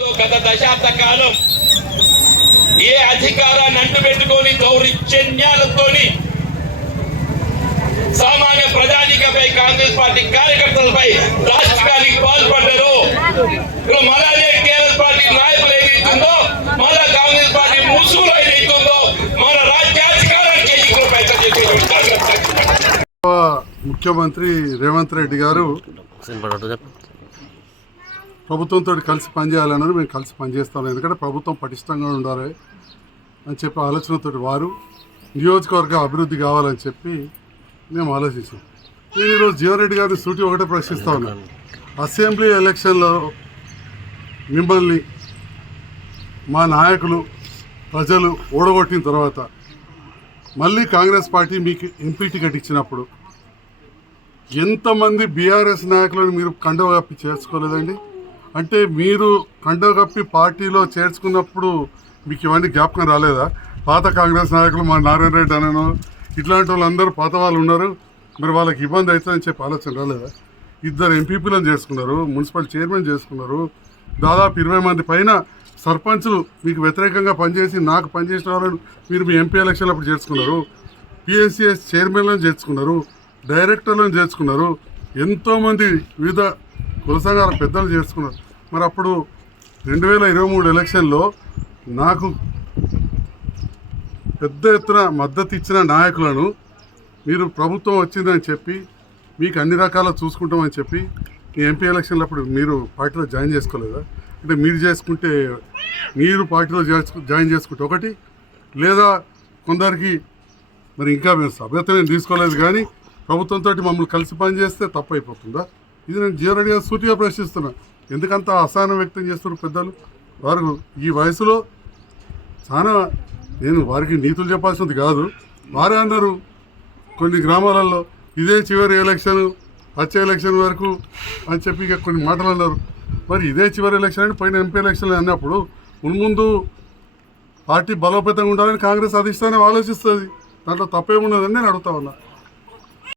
గత దశాబ్ద కాలం ఏ అధికారాన్ని అంటుపెట్టుకొని దౌర్జన్యాలతోని సామాన్య ప్రజానికపై కాంగ్రెస్ పార్టీ కార్యకర్తలపై రాష్ట్రానికి పాల్పడ్డారు? మళ్ళా టీఆర్ఎస్ పార్టీ నాయకులు ఏదైతుందో మళ్ళా కాంగ్రెస్ పార్టీ ముసుగులు ఏదైతుందో మన రాజ్యాధికారానికి ముఖ్యమంత్రి రేవంత్ రెడ్డి గారు. ప్రభుత్వంతో కలిసి పనిచేయాలన్నారు మేము కలిసి పనిచేస్తాం. ఎందుకంటే ప్రభుత్వం పటిష్టంగా ఉండాలి అని చెప్పి ఆలోచనతో వారు నియోజకవర్గ అభివృద్ధి కావాలని చెప్పి మేము ఆలోచించాం. నేను ఈరోజు జీవరెడ్డి గారిని సూటి ఒకటే ప్రశ్నిస్తా ఉన్నాను అసెంబ్లీ ఎలక్షన్లో మిమ్మల్ని మా నాయకులు ప్రజలు ఓడగొట్టిన తర్వాత మళ్ళీ కాంగ్రెస్ పార్టీ మీకు ఎంపీ టికెట్ ఇచ్చినప్పుడు ఎంతమంది బీఆర్ఎస్ నాయకులను మీరు కండవ చేర్చుకోలేదండి? అంటే మీరు కండవ కప్పి పార్టీలో చేర్చుకున్నప్పుడు మీకు ఇవన్నీ జ్ఞాపకం రాలేదా? పాత కాంగ్రెస్ నాయకులు మా నారాయణ రెడ్డి అనను ఇట్లాంటి వాళ్ళందరూ పాత వాళ్ళు ఉన్నారు. మరి వాళ్ళకి ఇబ్బంది అవుతుందని చెప్పి ఆలోచన రాలేదా? ఇద్దరు ఎంపీపీలను చేసుకున్నారు మున్సిపల్ చైర్మన్ చేసుకున్నారు. దాదాపు ఇరవై మంది పైన సర్పంచ్లు మీకు వ్యతిరేకంగా పనిచేసి నాకు పనిచేసిన వాళ్ళని మీరు మీ ఎంపీ ఎలక్షన్లు అప్పుడు చేర్చుకున్నారు పిఎస్సిఎస్ చైర్మన్లను చేర్చుకున్నారు డైరెక్టర్లను చేర్చుకున్నారు ఎంతోమంది వివిధ కుల సంఘాల పెద్దలు చేర్చుకున్నారు మరి అప్పుడు రెండు వేల ఇరవై మూడు ఎలక్షన్లో నాకు పెద్ద ఎత్తున మద్దతు ఇచ్చిన నాయకులను మీరు ప్రభుత్వం వచ్చిందని చెప్పి మీకు అన్ని రకాల చూసుకుంటామని చెప్పి ఈ ఎంపీ ఎలక్షన్లు అప్పుడు మీరు పార్టీలో జాయిన్ చేసుకోలేదా? అంటే మీరు చేసుకుంటే మీరు పార్టీలో జాయిన్ చేసుకుంటే ఒకటి లేదా కొందరికి మరి ఇంకా మేము సభ్యత్వం తీసుకోలేదు కానీ ప్రభుత్వంతో మమ్మల్ని కలిసి పనిచేస్తే తప్పు అయిపోతుందా ఇది నేను జీవరెడ్డిగా సూటిగా ప్రశ్నిస్తున్నాను ఎందుకంత అసహనం వ్యక్తం చేస్తున్నారు పెద్దలు? వారు ఈ వయసులో చాలా నేను వారికి నీతులు చెప్పాల్సింది కాదు. వారే అన్నారు కొన్ని గ్రామాలలో ఇదే చివరి ఎలక్షన్ వచ్చే ఎలక్షన్ వరకు అని చెప్పి ఇక కొన్ని మాటలు అన్నారు. మరి ఇదే చివరి ఎలక్షన్ అని పైన ఎంపీ ఎలక్షన్ అన్నప్పుడు మున్ముందు పార్టీ బలోపేతంగా ఉండాలని కాంగ్రెస్ అధిష్టానం ఆలోచిస్తుంది. దాంట్లో తప్పేమున్నదని నేను అడుగుతా ఉన్నా.